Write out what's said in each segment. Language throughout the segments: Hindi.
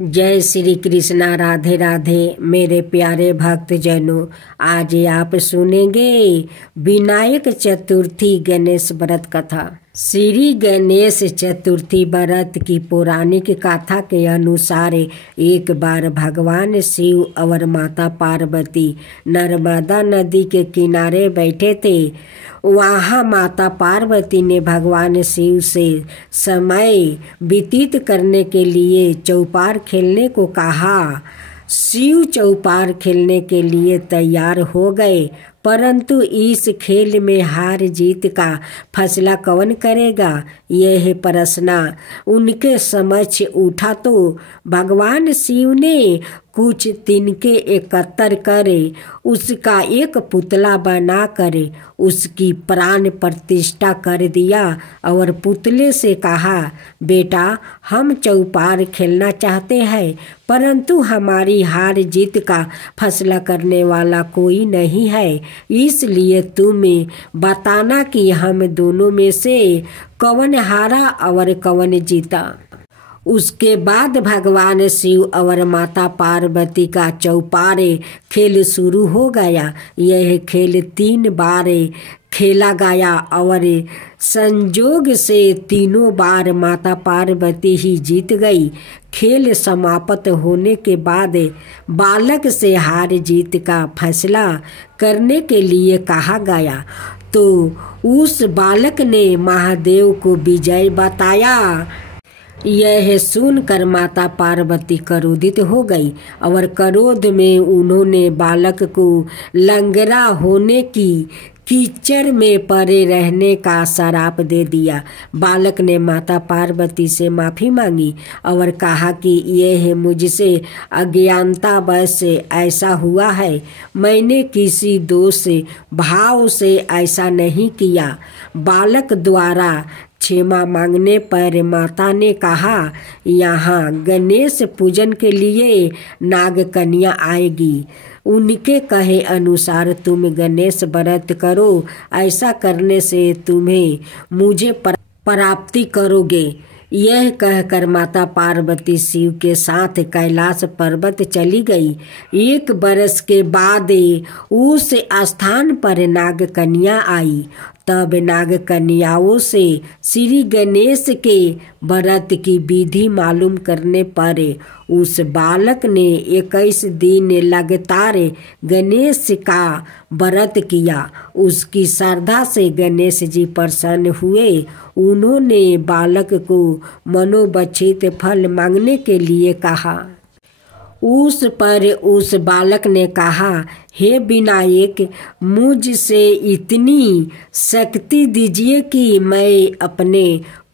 जय श्री कृष्णा। राधे राधे मेरे प्यारे भक्त जनों, आज आप सुनेंगे विनायक चतुर्थी गणेश व्रत कथा। श्री गणेश चतुर्थी व्रत की पौराणिक कथा के अनुसार एक बार भगवान शिव और माता पार्वती नर्मदा नदी के किनारे बैठे थे। वहाँ माता पार्वती ने भगवान शिव से समय व्यतीत करने के लिए चौपार खेलने को कहा। शिव चौपार खेलने के लिए तैयार हो गए, परंतु इस खेल में हार जीत का फैसला कौन करेगा, यह प्रश्न उनके समक्ष उठा तो भगवान शिव ने कुछ तिनके एकत्र करे उसका एक पुतला बना कर उसकी प्राण प्रतिष्ठा कर दिया और पुतले से कहा, बेटा हम चौपार खेलना चाहते हैं, परंतु हमारी हार जीत का फैसला करने वाला कोई नहीं है, इसलिए तुम्हें बताना कि हम दोनों में से कौन हारा और कौन जीता। उसके बाद भगवान शिव और माता पार्वती का चौपारे खेल शुरू हो गया। यह खेल 3 बार खेला गया और संजोग से तीनों बार माता पार्वती ही जीत गई। खेल समाप्त होने के बाद बालक से हार जीत का फैसला करने के लिए कहा गया, तो उस बालक ने महादेव को विजय बताया। यह सुनकर माता पार्वती क्रोधित हो गई और क्रोध में उन्होंने बालक को लंगड़ा होने की कीचड़ में पड़े रहने का श्राप दे दिया। बालक ने माता पार्वती से माफ़ी मांगी और कहा कि यह मुझसे अज्ञानतावश ऐसा हुआ है, मैंने किसी दोष भाव से ऐसा नहीं किया। बालक द्वारा क्षमा मांगने पर माता ने कहा, यहाँ गणेश पूजन के लिए नाग कन्या आएगी, उनके कहे अनुसार तुम गणेश व्रत करो, ऐसा करने से तुम्हें मुझे प्राप्ति करोगे। यह कहकर माता पार्वती शिव के साथ कैलाश पर्वत चली गई। 1 बरस के बाद उस स्थान पर नाग कन्या आई। तब नाग कन्याओं से श्री गणेश के व्रत की विधि मालूम करने पर उस बालक ने 21 दिन लगातार गणेश का व्रत किया। उसकी श्रद्धा से गणेश जी प्रसन्न हुए। उन्होंने बालक को मनोवांछित फल मांगने के लिए कहा। उस पर उस बालक ने कहा, हे विनायक, मुझसे इतनी शक्ति दीजिए कि मैं अपने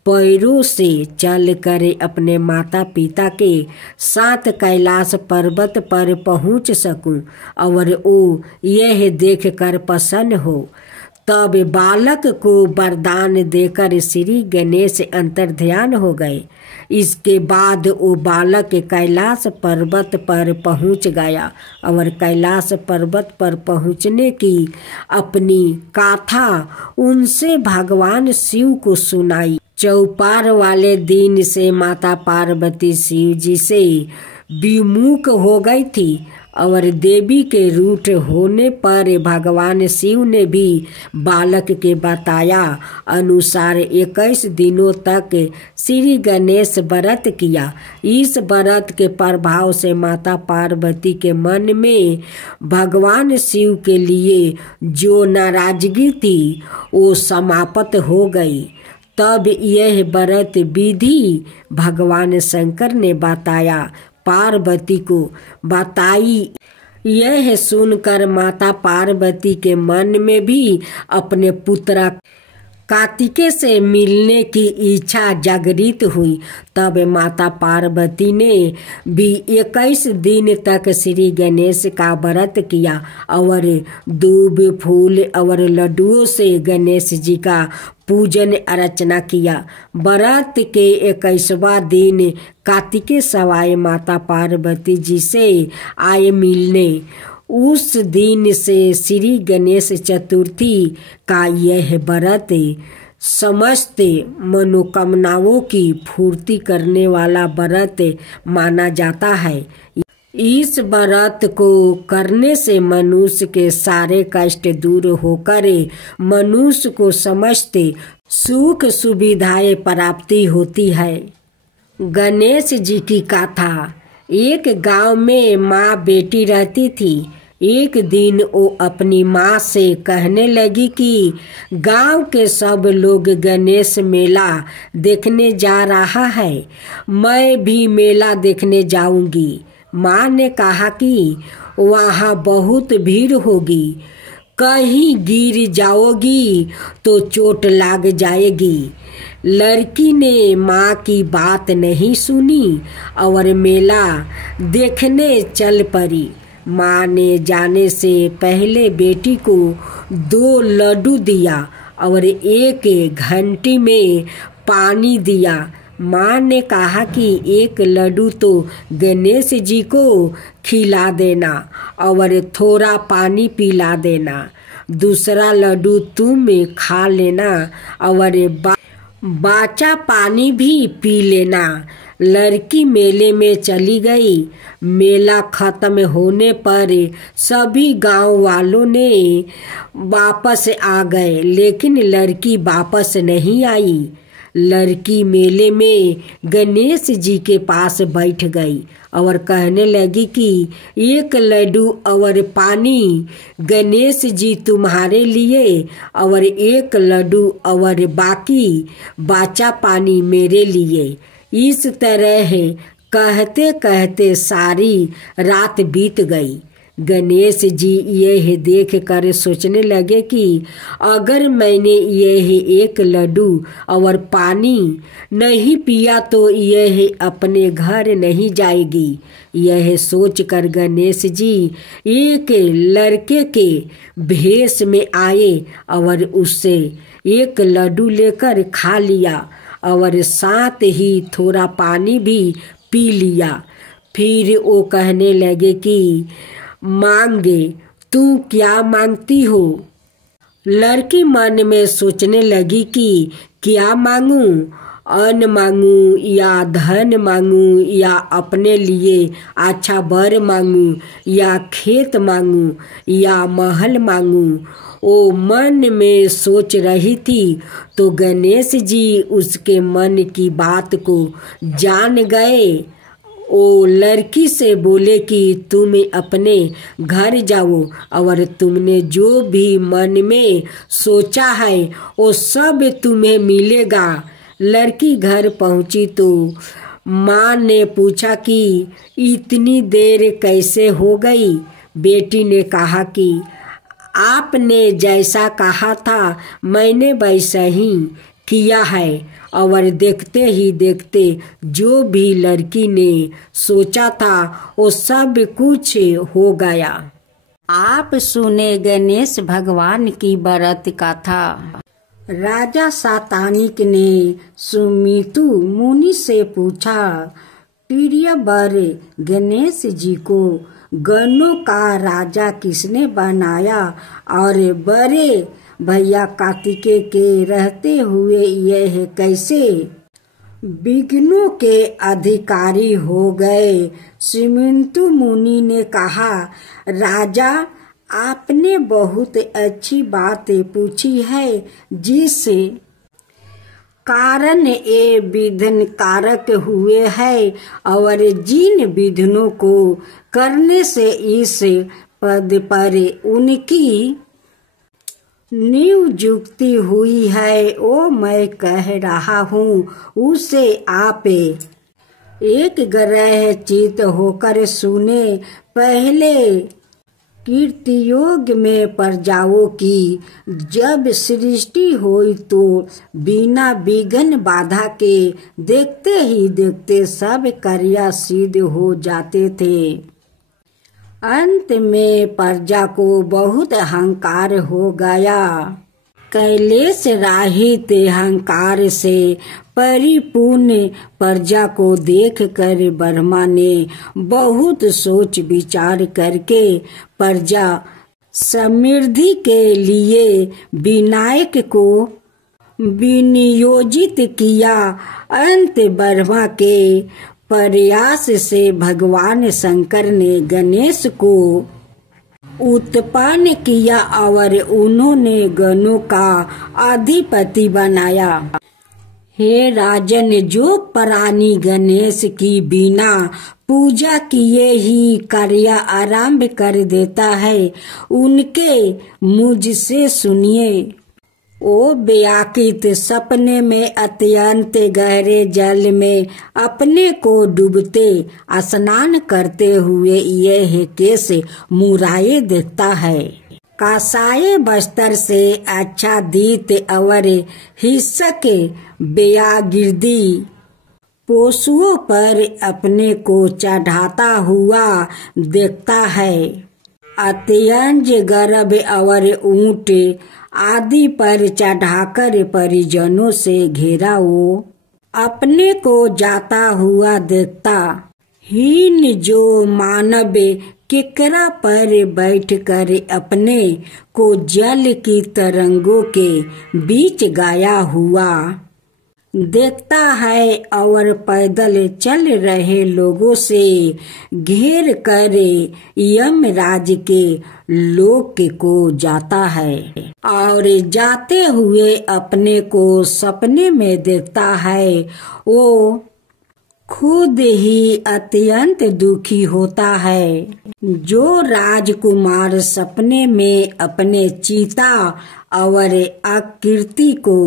पैरों से चलकर अपने माता पिता के साथ कैलाश पर्वत पर पहुंच सकूं और वो यह देखकर प्रसन्न हो। तब बालक को वरदान देकर श्री गणेश अंतर्ध्यान हो गए। इसके बाद वो बालक कैलाश पर्वत पर पहुंच गया और कैलाश पर्वत पर पहुंचने की अपनी गाथा उनसे भगवान शिव को सुनाई। चौपार वाले दिन से माता पार्वती शिव जी से विमुख हो गई थी और देवी के रूठ होने पर भगवान शिव ने भी बालक के बताया अनुसार 21 दिनों तक श्री गणेश व्रत किया। इस व्रत के प्रभाव से माता पार्वती के मन में भगवान शिव के लिए जो नाराजगी थी वो समाप्त हो गई। तब यह व्रत विधि भगवान शंकर ने बताया, पार्वती को बताई। यह सुनकर माता पार्वती के मन में भी अपने पुत्र कार्तिकेय से मिलने की इच्छा जागृत हुई। तब माता पार्वती ने भी 21 दिन तक श्री गणेश का व्रत किया और दूब फूल और लड्डुओं से गणेश जी का पूजन अर्चना किया। व्रत के 21वां दिन कार्तिकेय सवाए माता पार्वती जी से आए मिलने। उस दिन से श्री गणेश चतुर्थी का यह व्रत समस्त मनोकामनाओं की पूर्ति करने वाला व्रत माना जाता है। इस व्रत को करने से मनुष्य के सारे कष्ट दूर होकर मनुष्य को समस्त सुख सुविधाएं प्राप्ति होती है। गणेश जी की कथा। एक गांव में माँ बेटी रहती थी। एक दिन वो अपनी माँ से कहने लगी कि गांव के सब लोग गणेश मेला देखने जा रहा है, मैं भी मेला देखने जाऊंगी। माँ ने कहा कि वहाँ बहुत भीड़ होगी, कहीं गिर जाओगी तो चोट लग जाएगी। लड़की ने माँ की बात नहीं सुनी और मेला देखने चल पड़ी। माँ ने जाने से पहले बेटी को 2 लड्डू दिया और 1 घंटी में पानी दिया। माँ ने कहा कि 1 लड्डू तो गणेश जी को खिला देना और थोड़ा पानी पिला देना, दूसरा लड्डू तुम खा लेना और बाचा पानी भी पी लेना। लड़की मेले में चली गई। मेला खत्म होने पर सभी गांव वालों ने वापस आ गए, लेकिन लड़की वापस नहीं आई। लड़की मेले में गणेश जी के पास बैठ गई और कहने लगी कि 1 लड्डू और पानी गणेश जी तुम्हारे लिए और 1 लड्डू और बाकी बाचा पानी मेरे लिए। इस तरह कहते कहते सारी रात बीत गई। गणेश जी यह देख कर सोचने लगे कि अगर मैंने यह 1 लड्डू और पानी नहीं पिया तो यह अपने घर नहीं जाएगी। यह सोचकर गणेश जी एक लड़के के भेष में आए और उससे 1 लड्डू लेकर खा लिया और साथ ही थोड़ा पानी भी पी लिया। फिर वो कहने लगे कि मांगे, तू क्या मांगती हो? लड़की मन में सोचने लगी कि क्या मांगूं, अन्न मांगूं या धन मांगूं या अपने लिए अच्छा वर मांगूं या खेत मांगूं या महल मांगूं। वो मन में सोच रही थी तो गणेश जी उसके मन की बात को जान गए। वो लड़की से बोले कि तुम अपने घर जाओ और तुमने जो भी मन में सोचा है वो सब तुम्हें मिलेगा। लड़की घर पहुंची तो माँ ने पूछा कि इतनी देर कैसे हो गई? बेटी ने कहा कि आपने जैसा कहा था मैंने वैसा ही किया है और देखते ही देखते जो भी लड़की ने सोचा था वो सब कुछ हो गया। आप सुने गणेश भगवान की व्रत कथा। राजा सातानिक ने सुमितु मुनि से पूछा, प्रिय वर गणेश जी को गणों का राजा किसने बनाया और बड़े भैया कार्तिकेय के रहते हुए यह कैसे विघ्नों के अधिकारी हो गए? सुमितु मुनि ने कहा, राजा आपने बहुत अच्छी बात पूछी है, जिस कारण ये विघ्न कारक हुए हैं और जिन विघ्नों को करने से इस पद पर उनकी नियुक्ति हुई है वो मैं कह रहा हूँ, उसे आप एक ग्रह चित होकर सुने। पहले कीर्तियोग में प्रजाओं की जब सृष्टि हुई तो बिना विघ्न बाधा के देखते ही देखते सब कार्य सिद्ध हो जाते थे। अंत में प्रजा को बहुत अहंकार हो गया। कैलेश राहित अहंकार से परिपूर्ण प्रजा को देखकर ब्रह्मा ने बहुत सोच विचार करके प्रजा समृद्धि के लिए विनायक को विनियोजित किया। अंत ब्रह्मा के प्रयास से भगवान शंकर ने गणेश को उत्पन्न किया और उन्होंने गणों का अधिपति बनाया। हे राजन, जो प्राणी गणेश की बिना पूजा किए ही कार्य आरंभ कर देता है, उनके मुझसे सुनिए। ओ व्याकृत, सपने में अत्यंत गहरे जल में अपने को डूबते स्नान करते हुए यह केस मुराए देखता है। कासाय बस्तर से आच्छादित और हिस्सक व्यागिर्दी पशुओं पर अपने को चढ़ाता हुआ देखता है। अत्यंत गर्भ और ऊंट आदि पर चढ़ाकर परिजनों से घेरा वो अपने को जाता हुआ देखता। हीन जो मानव किकरा पर बैठकर अपने को जल की तरंगों के बीच गाया हुआ देखता है और पैदल चल रहे लोगों से घेर कर यमराज के लोक को जाता है और जाते हुए अपने को सपने में देखता है। वो खुद ही अत्यंत दुखी होता है। जो राजकुमार सपने में अपने चिता और आकृति को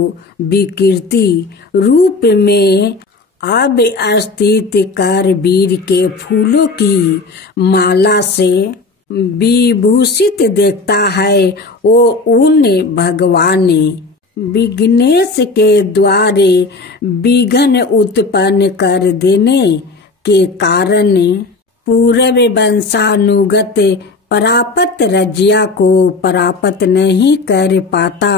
विकृति रूप में अवस्थित कर वीर के फूलों की माला से विभूषित देखता है, वो उन भगवान विघ्नेश के द्वारे विघ्न उत्पन्न कर देने के कारण पूर्व वंशानुगत प्राप्त रज्या को प्राप्त नहीं कर पाता,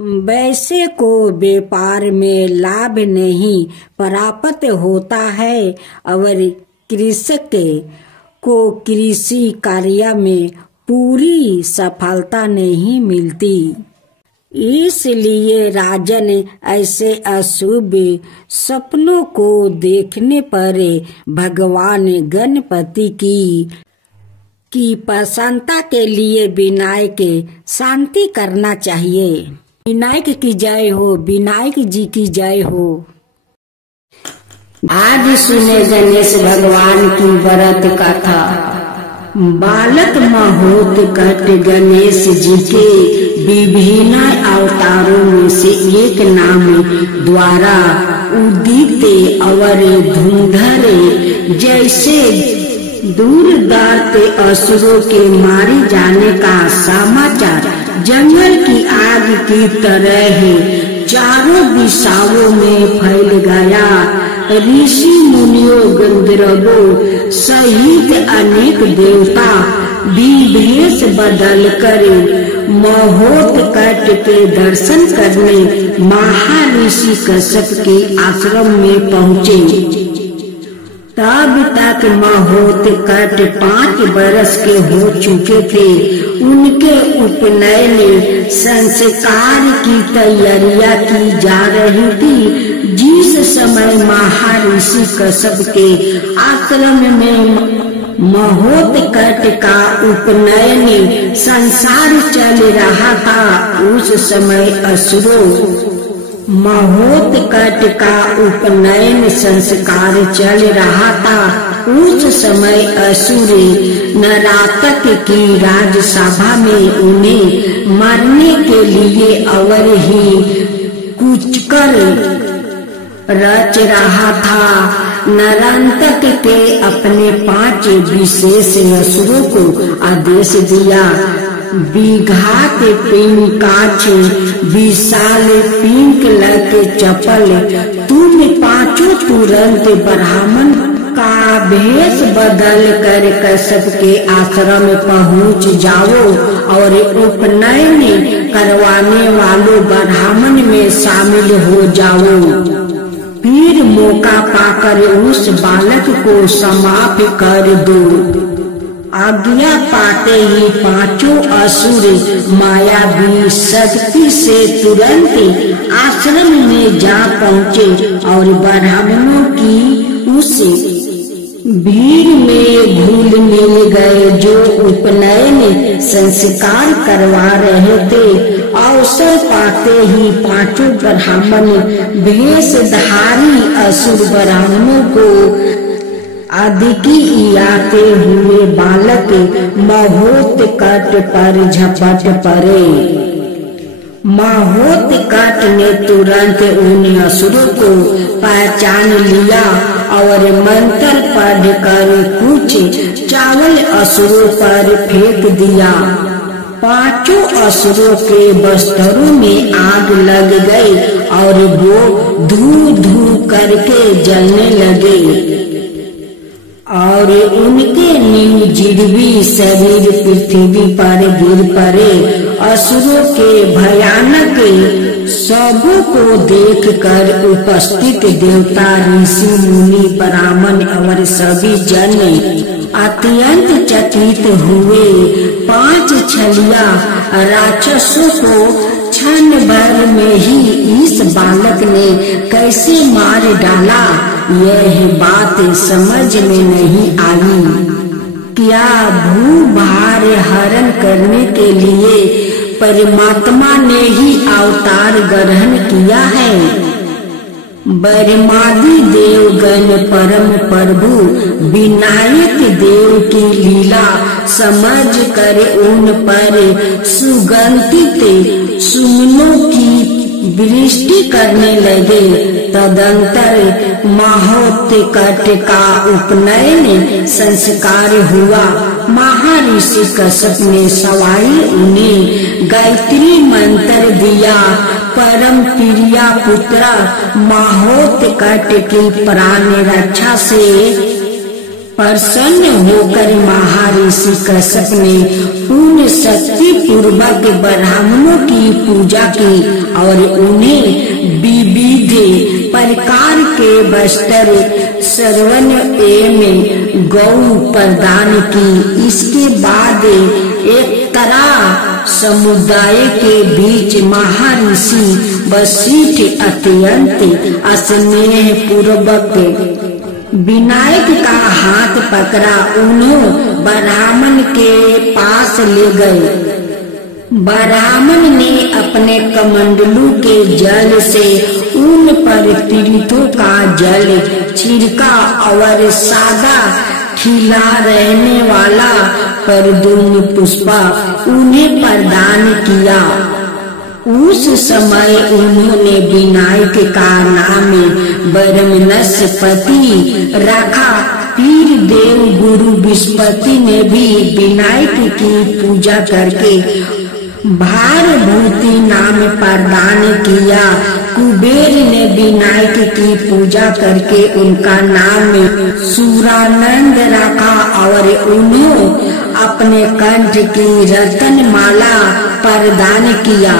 वैसे को व्यापार में लाभ नहीं प्राप्त होता है और कृषक को कृषि कार्य में पूरी सफलता नहीं मिलती। इसलिए राजन ऐसे अशुभ सपनों को देखने पर भगवान गणपति की प्रसन्नता के लिए विनायक शांति करना चाहिए। विनायक की जय हो, विनायक जी की जय हो। आज सुने गणेश भगवान की व्रत कथा। बालक महोत कट गणेश जी के विभिन्न अवतारों में से एक नाम द्वारा उदित और धुंधर जैसे दूरदर्श असुरों के मारे जाने का समाचार जंगल की आग की तरह चारों दिशाओं में फैल गया। ऋषि मुनियों गंधर्वों सहित अनेक देवता विभेष बदल कर महोत्कट के दर्शन करने महर्षि कश्यप के आश्रम में पहुँचे। तब तक महोत्कट 5 बरस के हो चुके थे। उनके उपनयन संस्कार की तैयारियां की जा रही थी। जिस समय महर्षि कश्यप के आश्रम में महोत्कट का उपनयन संसार चल रहा था, उस समय असुरों महोत्कट का उपनयन संस्कार चल रहा था। उस समय असुर नरातक की राजसभा में उन्हें मारने के लिए और ही कुचकर रच रहा था। नरातक के अपने 5 विशेष असुरों को आदेश दिया। विघात पिंकाक्ष विशाल पिंक लके चपल, तुम 5 तुरंत ब्राह्मण का भेष बदल कर कश्यप के आश्रम पहुँच जाओ और उपनयन करवाने वालों ब्राह्मण में शामिल हो जाओ। फिर मौका पाकर उस बालक को समाप्त कर दो। आज्ञा पाते ही पांचों असुर मायावी शक्ति से तुरंत आश्रम में जा पहुँचे और ब्राह्मणों की उस भीड़ में घुल मिल गए जो उपनयन संस्कार करवा रहे थे। अवसर पाते ही पांचों ब्राह्मण वेशधारी असुर ब्राह्मणों को आदिकी आते हुए बालक महोत कट पर झपट पड़े। महोत कट ने तुरंत उन असुरों को पहचान लिया और मंत्र पढ़कर कुछ चावल असुरों पर फेंक दिया। पांचों असुरों के वस्त्रों में आग लग गई और वो धू धू करके जलने लगे और उनके निर्जीवी शरीर पृथ्वी पर गिर पड़े। असुरों के भयानक सबों को देखकर उपस्थित देवता, ऋषि, मुनि, ब्राह्मण और सभी जन अत्यंत चकित हुए। 5 छलिया राक्षसों को क्षण भर में ही इस बालक ने कैसे मार डाला, यह बात समझ में नहीं आई। क्या भूभार हरण करने के लिए परमात्मा ने ही अवतार ग्रहण किया है? ब्रह्मादि देवगण परम प्रभु विनायक देव की लीला समझ कर उन पर सुगंधित सुमनों की वृष्टि करने लगे। तदंतर महोत्कट का उपनयन संस्कार हुआ। महर्षि कश्यप ने सवाई उन्हें गायत्री मंत्र दिया। परम प्रिया पुत्र महोत्कट की प्राण रक्षा से प्रसन्न होकर महर्षि कश्यप ने पूर्ण शक्ति पूर्वक ब्राह्मणों की पूजा की और उन्हें विविध प्रकार के वस्त्र, श्रवण एवं गौ प्रदान की। इसके बाद एक तरह समुदाय के बीच महर्षि वशिष्ठ अत्यंत स्नेह पूर्वक विनायक का हाथ पकड़ा, उन्होंने ब्राह्मण के पास ले गए। ब्राह्मण ने अपने कमंडलू के जल से उन पर तीर्थों का जल छिड़का और सादा खिला रहने वाला परदुम्न पुष्प उन्हें प्रदान किया। उस समय उन्होंने विनायक का नाम ब्रह्मणस्पति रखा। फिर देव गुरु बृहस्पति ने भी विनायक की पूजा करके भारभूति नाम प्रदान किया। कुबेर ने विनायक की पूजा करके उनका नाम सुरानंद रखा और उन्होंने अपने कंठ की रतन माला प्रदान किया।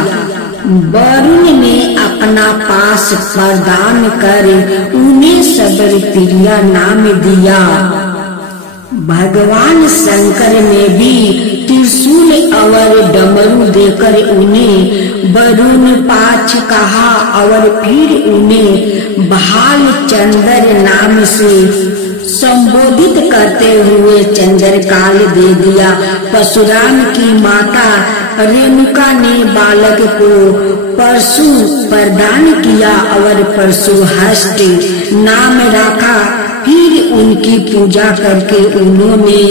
वरुण ने अपना पास प्रदान कर उन्हें सबल प्रिया नाम दिया। भगवान शंकर ने भी त्रिशूल और डमरू देकर उन्हें वरुण पाछ कहा और फिर उन्हें भालचंद्र नाम से संबोधित करते हुए चंद्रकाल दे दिया। परशुराम की माता रेणुका ने बालक को परशु प्रदान किया और परशुहस्त नाम रखा। फिर उनकी पूजा करके उन्होंने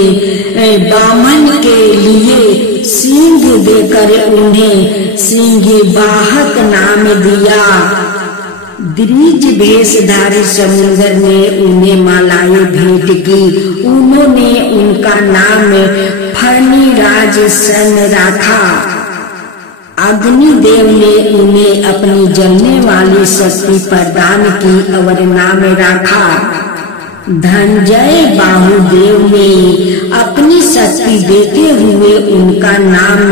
वामन के लिए सिंह देकर उन्हें सिंहवाहक नाम दिया। द्विज वेशधारी समुद्र ने उन्हें मालाएं भेंट की। उन्होंने उनका नाम फणिराज सन रखा। अग्निदेव ने उन्हें अपनी जलने वाली शक्ति प्रदान की और नाम रखा धनंजय। बाहुदेव ने अपनी शक्ति देते हुए उनका नाम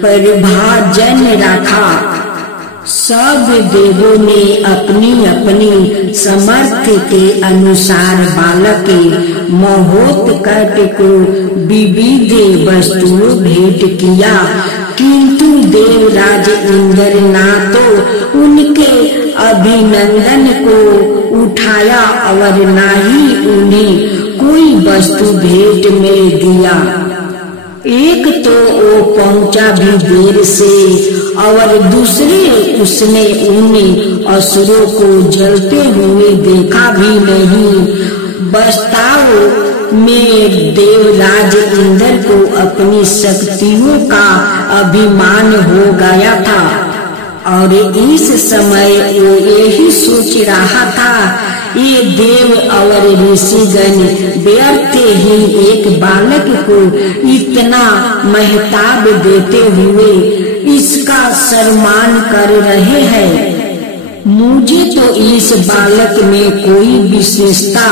प्रभाजन रखा। सब देवों ने अपनी अपनी समर्थ के अनुसार बालक के महोत्कट को विविध वस्तुओं भेंट किया, किंतु देवराज इंद्र ना तो उनके अभिनंदन को उठाया और ना ही उन्हें कोई वस्तु भेंट में दिया। एक तो वो पहुंचा भी देर से और दूसरे उसने उन्हें असुरों को जलते हुए देखा भी नहीं। वास्तव में देवराज इंद्र को अपनी शक्तियों का अभिमान हो गया था और इस समय वो यही सोच रहा था, ये देव और ऋषिगण व्यर्थ ही एक बालक को इतना महताब देते हुए इसका सम्मान कर रहे हैं। मुझे तो इस बालक में कोई विशेषता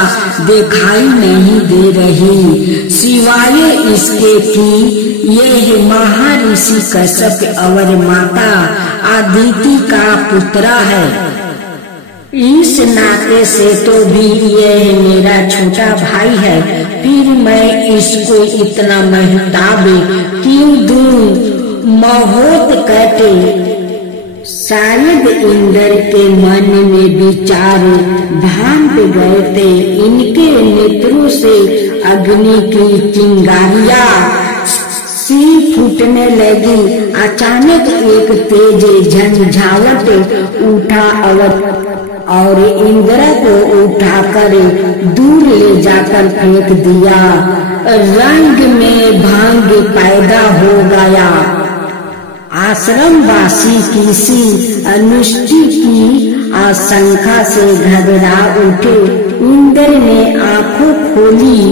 दिखाई नहीं दे रही, सिवाय इसके कि यह महर्षि कश्यप और माता अदिति का पुत्र है। इस नाते से तो भी यह मेरा छोटा भाई है, फिर मैं इसको इतना महताब क्यों दूं? महोत्कट शायद इंद्र के मन में विचार भांप गए थे। इनके नेत्रों से अग्नि की चिंगारियां सी फूटने लगी। अचानक एक तेज झंझावट उठा और इंद्र को उठाकर दूर ले जाकर फेंक दिया। रंग में भंग पैदा हो गया। आश्रम वासी किसी अनुष्टि की आशंका से घबरा उठे। इंद्र ने आंखों खोली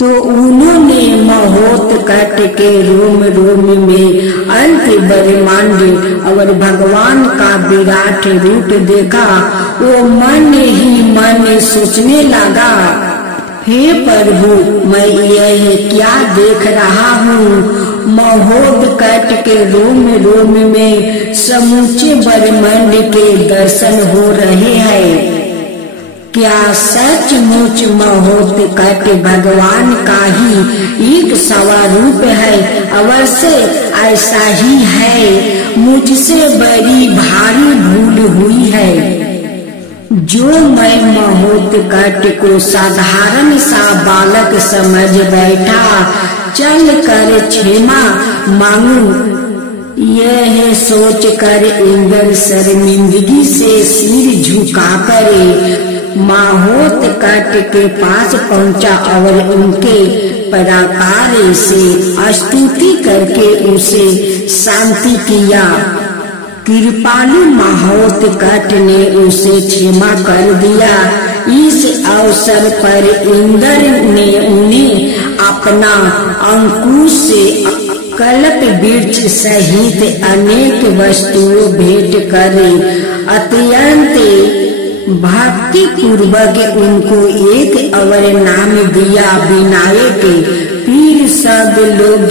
तो उन्होंने महोत्कट के रोम रोम में अंत ब्रह्मांड और भगवान का विराट रूप देखा। वो मन ही मन सोचने लगा, हे प्रभु, मैं यह क्या देख रहा हूँ? महोत्कट के रोम रोम में समूचे ब्रह्मांड के दर्शन हो रहे हैं। क्या सचमुच महोत्कट भगवान का ही एक स्वरूप है? अवश्य ऐसा ही है। मुझसे बड़ी भारी भूल हुई है जो मैं महोत्कट को साधारण सा बालक समझ बैठा। चल कर क्षमा मांगू। यह सोच कर इंद्र शर्मिंदगी से सिर झुकाकर महोत्कट के पास पहुंचा और उनके पराकार से स्तुति करके उसे शांति किया। कृपालु महोत्कट ने उसे क्षमा कर दिया। इस अवसर पर इंद्र ने उन्हें अपना अंकुश से कल्प वृक्ष सहित अनेक वस्तुओं भेंट कर अत्यंत भक्ति पूर्वक उनको एक और नाम दिया, विनायक। फिर सब लोग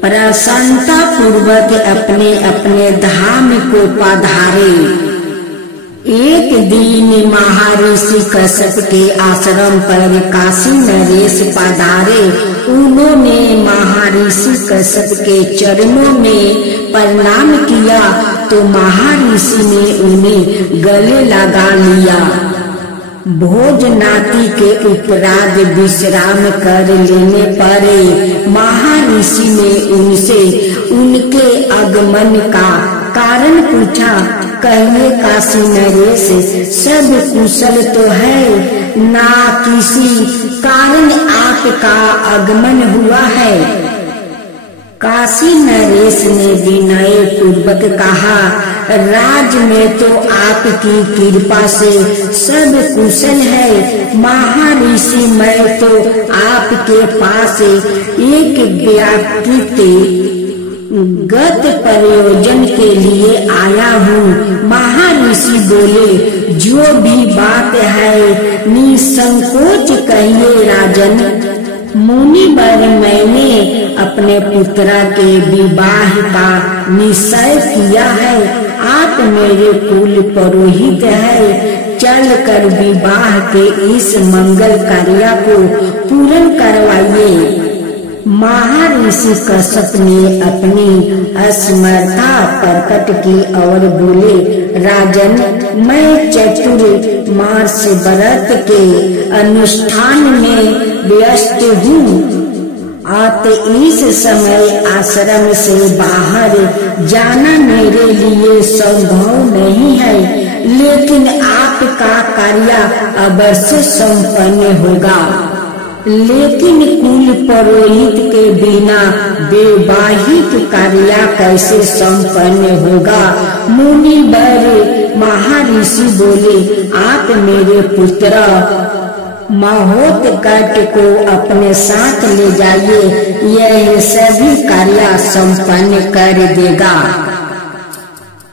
प्रसन्नता पूर्वक अपने अपने धाम को पधारे। एक दिन महर्षि कश्यप के आश्रम पर काशी नरेश पधारे। उन्होंने महर्षि कश्यप के चरणों में प्रणाम किया तो महर्षि ने उन्हें गले लगा लिया। भोजनादि के उपरांत विश्राम कर लेने पर महर्षि ने उनसे उनके आगमन का कारण पूछा। कहिए काशी नरेश, सब कुशल तो है ना? किसी कारण आपका आगमन हुआ है? काशी नरेश ने विनय पूर्वक कहा, राज में तो आपकी कृपा से सब कुशल है। महर्षि, मैं तो आपके पास एक व्यक्तिगत प्रयोजन के लिए आया हूँ। महर्षि बोले, जो भी बात है निसंकोच कहिए राजन। मुनि वर मैंने अपने पुत्र के विवाह का निश्चय किया है। आप मेरे कुल पुरोहित है, चल कर विवाह के इस मंगल कार्य को पूर्ण करवाइए। महर्षि कश्यप ने अपनी असमर्था प्रकट की और बोले, राजन, मैं चतुर्मास व्रत के अनुष्ठान में व्यस्त हूँ। अत इस समय आश्रम से बाहर जाना मेरे लिए संभव नहीं है, लेकिन आपका कार्य अवश्य संपन्न होगा। लेकिन कुल पुरोहित के बिना वैवाहिक कार्य कैसे संपन्न होगा? मुनि वर महर्षि बोले, आप मेरे पुत्र महोत्कट को अपने साथ ले जाइए, यह सभी कार्य संपन्न कर देगा।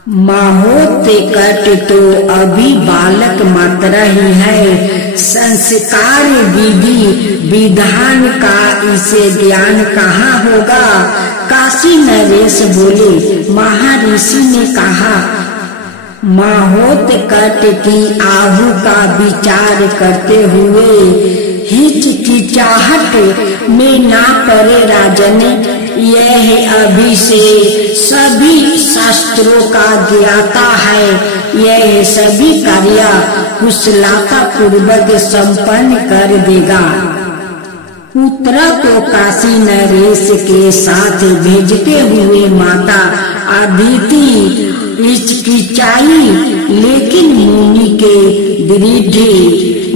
महोत्कट तो अभी बालक मात्र ही है, संस्कार विधि विधान का इसे ज्ञान कहाँ होगा? काशी नरेश बोले, महर्षि ने कहा, महोत्कट की आहु का विचार करते हुए हिचकिचाहट में ना पड़े राजन। यह अभी से सभी शास्त्रों का ज्ञाता है, यह सभी कार्य कुशलता पूर्वक संपन्न कर देगा। पुत्र को काशी नरेश के साथ भेजते हुए माता अदिति हिचकिचाई, लेकिन मुनि के दृढ़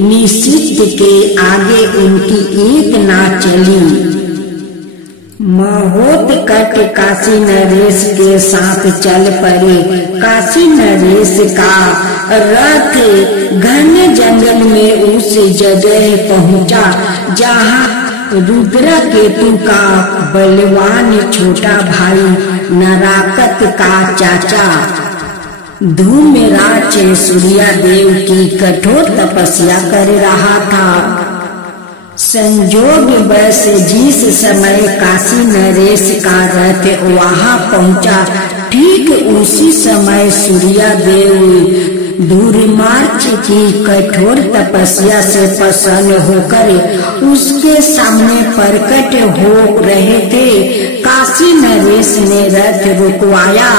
निश्चित के आगे उनकी एक ना चली। महोत्कट काशी नरेश के साथ चल पड़े। काशी नरेश का रथ घने जंगल में उस जगह पहुंचा जहां रुद्रकेतु का बलवान छोटा भाई नराकत का चाचा धूम्रराज सूर्यदेव की कठोर तपस्या कर रहा था। संजोग बस जिस समय काशी नरेश का रथ वहां पहुंचा, ठीक उसी समय सूर्यदेव धूम्रराज की कठोर तपस्या से प्रसन्न होकर उसके सामने प्रकट हो रहे थे। काशी नरेश ने रथ रुकवाया।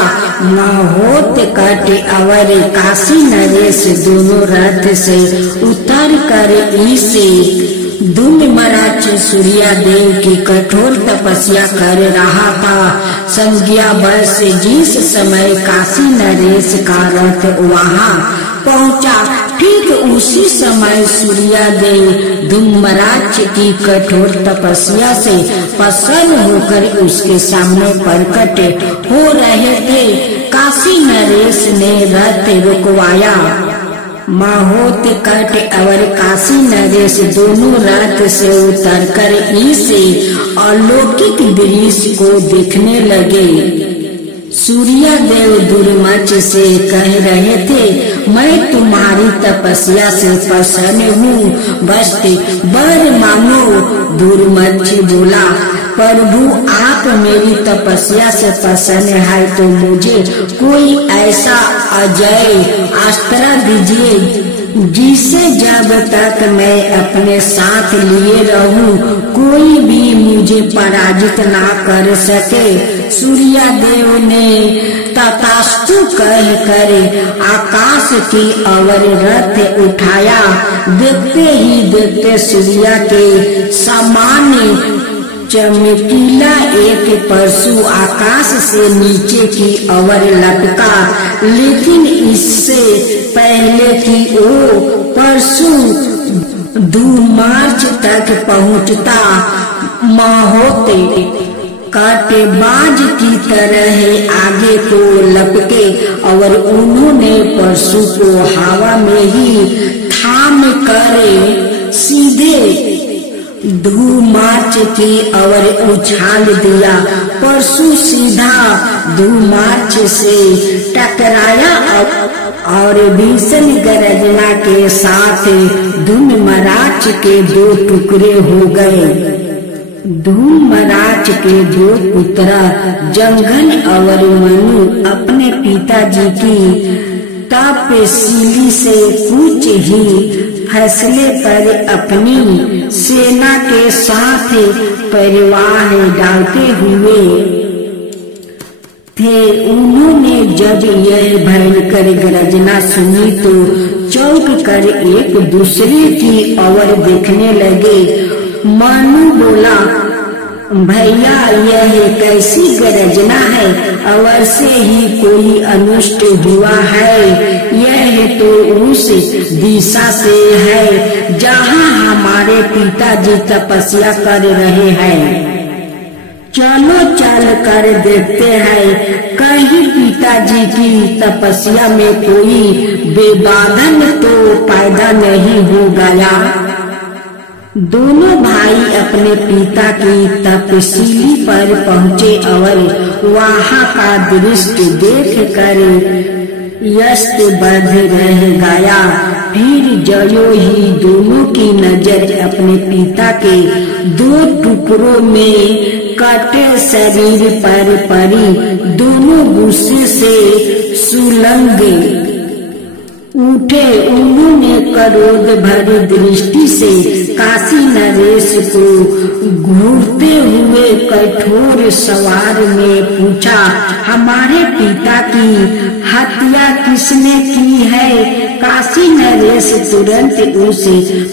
महोत्कट और काशी नरेश दोनों रथ से उतर कर इसे धूम्रराज सूर्यदेव की कठोर तपस्या कर रहा था। संज्ञा बस जिस समय काशी नरेश का रथ वहां पहुंचा, ठीक उसी समय सूर्यदेव धूम्रराज की कठोर तपस्या से प्रसन्न होकर उसके सामने प्रकट हो रहे थे। काशी नरेश ने रथ रुकवाया। महोत्कट और काशी नरेश दोनों रथ से उतरकर इस अलौकिक दृश्य को देखने लगे। सूर्यदेव धूम्रराज से कह रहे थे, मैं तुम्हारी तपस्या से प्रसन्न हूँ, बस वर मानो। धूम्रराज बोला, प्रभु आप मेरी तपस्या से प्रसन्न है तो मुझे कोई ऐसा अजय अस्त्र दीजिए जिसे जब तक मैं अपने साथ लिए रहूं कोई भी मुझे पराजित ना कर सके। सूर्यदेव ने तथास्तु कह कर आकाश की ओर रथ उठाया। देखते ही देखते सूर्य के समान चमकीला एक परशु आकाश से नीचे की ओर लटका, लेकिन इससे पहले कि वो परशु धूम्रराज तक पहुंचता, महोत्कट बाज की तरह आगे को लपके और उन्होंने परशु को हवा में ही थाम कर सीधे धूम्रराज की ओर उछाल दिया। परशु सीधा धूम्रराज से टकराया और भीषण गर्जना के साथ धूम्रराज के दो टुकड़े हो गए। धूमराज के दो पुत्र जंघन और मनु अपने पिताजी की तपस्वी से कुछ ही फैसले पर अपनी सेना के साथ परिवार डालते हुए थे। उन्होंने जब यह भयंकर गर्जना सुनी तो चौंक कर एक दूसरे की ओर देखने लगे। मनु बोला, भैया यह कैसी गर्जना है? अवश्य ही कोई अनिष्ट हुआ है। यह तो उस दिशा से है जहाँ हमारे पिताजी तपस्या कर रहे हैं। चलो चल कर देखते हैं, कहीं पिताजी की तपस्या में कोई विवादन तो पैदा नहीं हो गया। दोनों भाई अपने पिता की तपस्या पर पहुँचे और वहाँ का दृश्य देख कर यस्त बंध रह गया। फिर ज्यों ही दोनों की नजर अपने पिता के दो टुकड़ों में कटे शरीर पर पड़ी, दोनों गुस्से से सुलंगे उठे। उन्होंने क्रोध भरी दृष्टि से काशी नरेश को घूरते हुए कठोर स्वर में पूछा, हमारे पिता की हत्या किसने की है? काशी नरेश तुरंत उस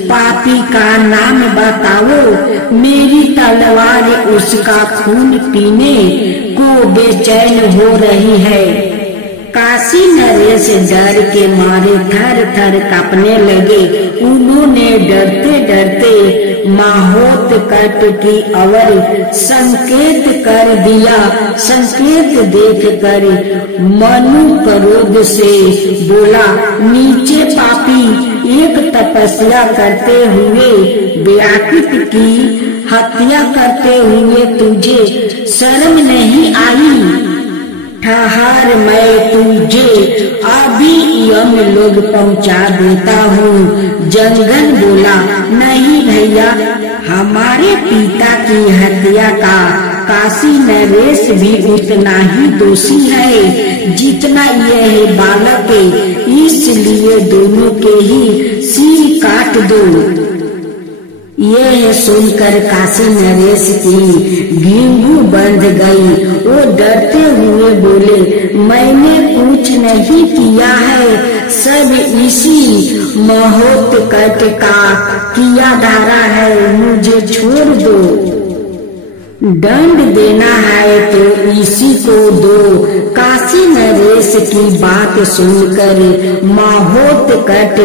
पापी का नाम बताओ। मेरी तलवार उसका खून पीने को बेचैन हो रही है। काशी नरेश डर के मारे थर थर कांपने लगे। उन्होंने डरते डरते माहोत्कट की ओर संकेत कर दिया। संकेत देखकर मनु क्रोध से बोला, नीचे पापी, एक तपस्या करते हुए व्याकुत की हत्या करते हुए तुझे शर्म नहीं आई? ठहर, मैं तुझे अभी यम लोग पहुंचा देता हूँ। जंगन बोला, नहीं भैया, हमारे पिता की हत्या का काशी नरेश भी उतना ही दोषी है जितना यह बालक है। इसलिए दोनों के ही सिर काट दो। यह सुनकर काशी नरेश की घींगू बंध गई। वो डरते हुए बोले, मैंने कुछ नहीं किया है, सब इसी महोत्कट का किया धारा है। मुझे छोड़ दो। दंड देना है तो इसी को दो। काशी नरेश की बात सुनकर महोत्कट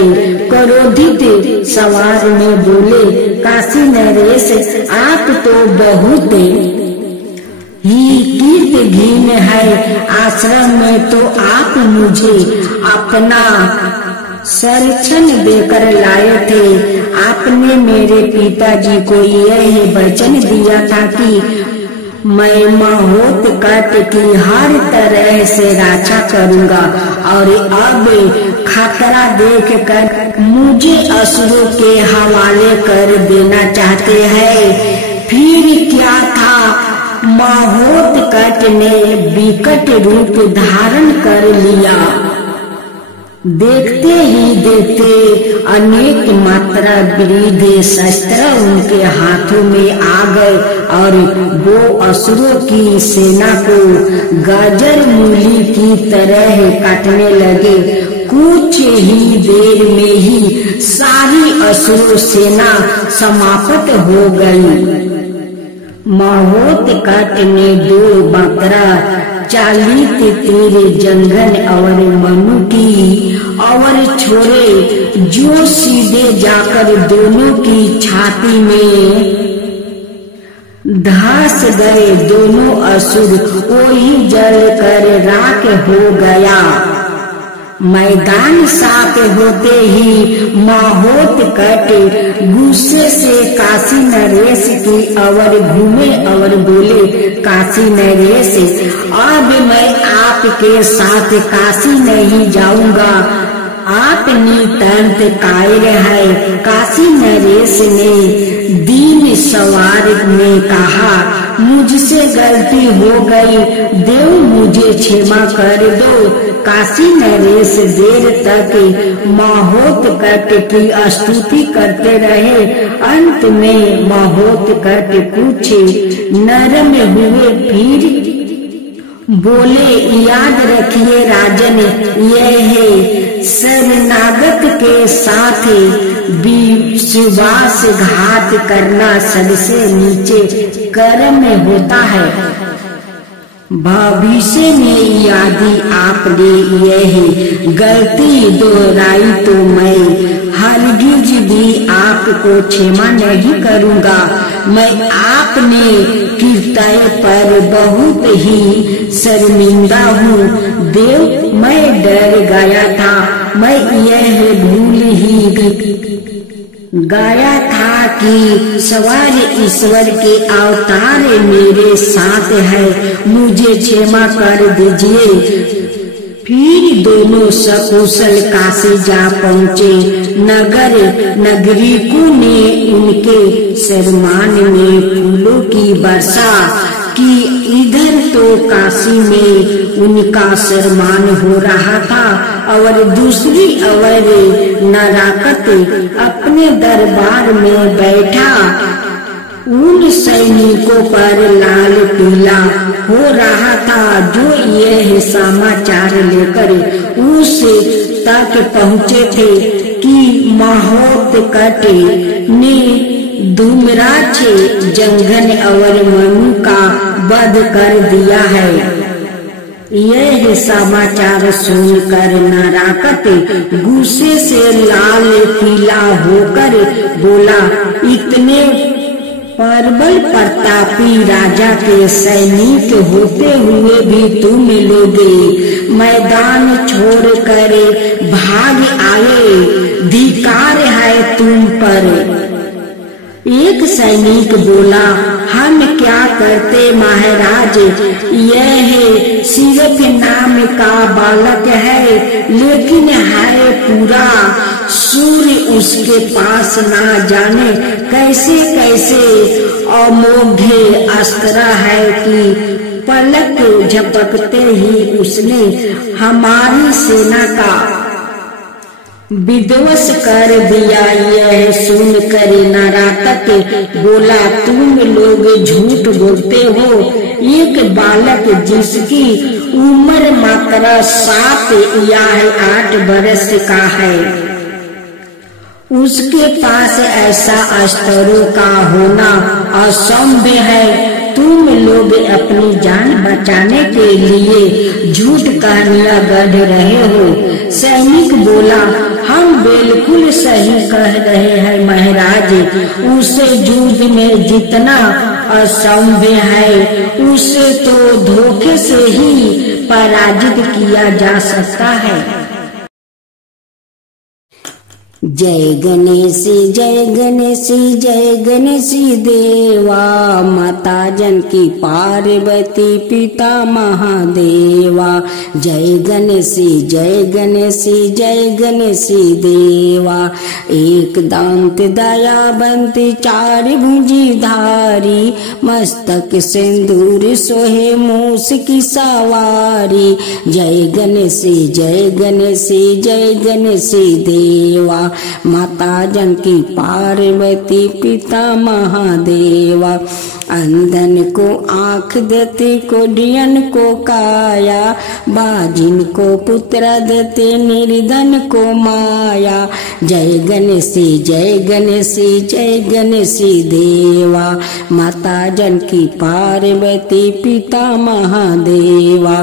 क्रोधित स्वर में बोले, काशी नरेश, आप तो बहुत ही कीर्तहीन है। आश्रम में तो आप मुझे अपना संरक्षण देकर लाए थे। आपने मेरे पिताजी को यह वचन दिया था कि मैं महोत्कट की हर तरह से रक्षा करूंगा, और अब खतरा देखकर मुझे असुरों के हवाले कर देना चाहते हैं। फिर क्या था, महोत्कट ने विकट रूप धारण कर लिया। देखते ही देखते अनेक मात्रा वृद्ध शस्त्र उनके हाथों में आ गए और वो असुरों की सेना को गाजर मूली की तरह काटने लगे। कुछ ही देर में ही सारी असुर सेना समाप्त हो गई। महोत्कट ने दो बकरा चालित तीर जंगन और मनु की और छोड़े, जो सीधे जाकर दोनों की छाती में धंस गए। दोनों असुर वही जल कर राख हो गया। मैदान साफ होते ही महोत्कट गुस्से से काशी नरेश की ओर घूमे और बोले, काशी नरेश, अब मैं आपके साथ काशी नहीं जाऊंगा। आप नितांत कायर है। काशी नरेश ने दीन सवार ने कहा, मुझसे गलती हो गई, देव मुझे क्षमा कर दो। काशी नरेश देर तक महोत्कट की स्तुति करते रहे। अंत में महोत्कट कुछ नरम हुए, फिर बोले, याद रखिए राजन, यह है शरणागत के साथ विश्वासघात करना सबसे नीचे कर्म होता है। भविष्य में यदि आपने यह गलती दोहराई तो मैं हरगिज भी आपको क्षमा नहीं करूँगा। मैं आपने कृत्य पर बहुत ही शर्मिंदा हूँ। देव, मैं डर गया था, मैं यह भूल ही गाया था कि सवार ईश्वर के अवतार मेरे साथ है, मुझे क्षमा कर दीजिए। फिर दोनों सकुशल काशी जा पहुँचे। नागरिकों ने उनके सम्मान में फूलों की वर्षा की। इधर तो काशी में उनका सम्मान हो रहा था और दूसरी ओर नराकत अपने दरबार में बैठा उन सैनिकों पर लाल पीला हो रहा था जो यह समाचार लेकर उस तक पहुँचे थे कि महोत्कट ने धूम्राक्ष, जंघन और मनु का वध कर दिया है। यह समाचार सुनकर नराकत गुस्से से लाल पीला होकर बोला, इतने प्रबल प्रतापी राजा के सैनिक होते हुए भी तुम लोग मैदान छोड़कर भाग आए, धिक्कार है तुम पर। एक सैनिक बोला, हम क्या करते महाराज, यह सिर्फ नाम का बालक है, लेकिन है पूरा सूर्य उसके पास ना जाने कैसे कैसे अमोघ अस्त्र है कि पलक झपकते ही उसने हमारी सेना का विध्वंस कर दिया। यह सुनकर नराकत बोला, तुम लोग झूठ बोलते हो। एक बालक जिसकी उम्र मात्र 7 या 8 वर्ष का है, उसके पास ऐसा अस्त्रों का होना असंभव है। तुम लोग अपनी जान बचाने के लिए झूठ कहानियां गढ़ रहे हो। सैनिक बोला, हम बिल्कुल सही कह रहे हैं महाराज, उसे युद्ध में जितना असंभव है उसे तो धोखे से ही पराजित किया जा सकता है। जय गणेश जय गणेश जय गणेश देवा, माता जानकी पार्वती पिता महादेवा। जय गणेश जय गणेश जय गणेश देवा। एक दांत दयावंत चार भुजी धारी, मस्तक सिंदूर सोहे मूस की सवारी। जय गणेश जय गणेश जय गणेश देवा, माता जानकी पार्वती पिता महादेवा। अंधन को आँख देते, कोढ़ियन को काया, बाजिन को पुत्र देते, निर्धन को माया। जय गणेश जय गणेश जय गणेश देवा, माता जानकी पार्वती पिता महादेवा।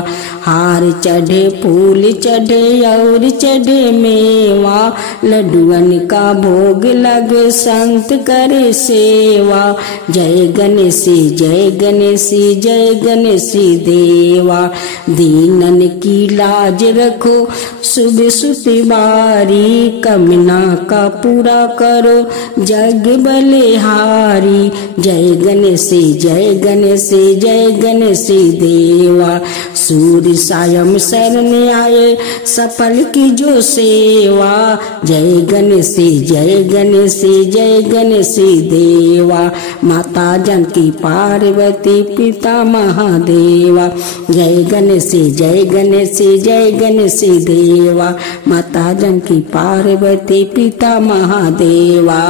हार चढ़े फूल चढ़े और चढ़े मेवा, लड्डुअन का भोग लगे संत करे सेवा। जय गणेश गणेश जय गणेश जय गणेश देवा। दीनन की लाज रखो सुबह सुते बारी, कमना का पूरा करो जग बलिहारी। जय गणेश जय गणेश जय गणेश देवा। सूर्य सायं शरण आए सफल की जो सेवा। जय गणेश जय गणेश जय गणेश देवा। माता जानकी पार्वती पिता महादेवा। जय गणेश जय गणेश जय गणेश देवा। माता जानकी पार्वती पिता महादेवा।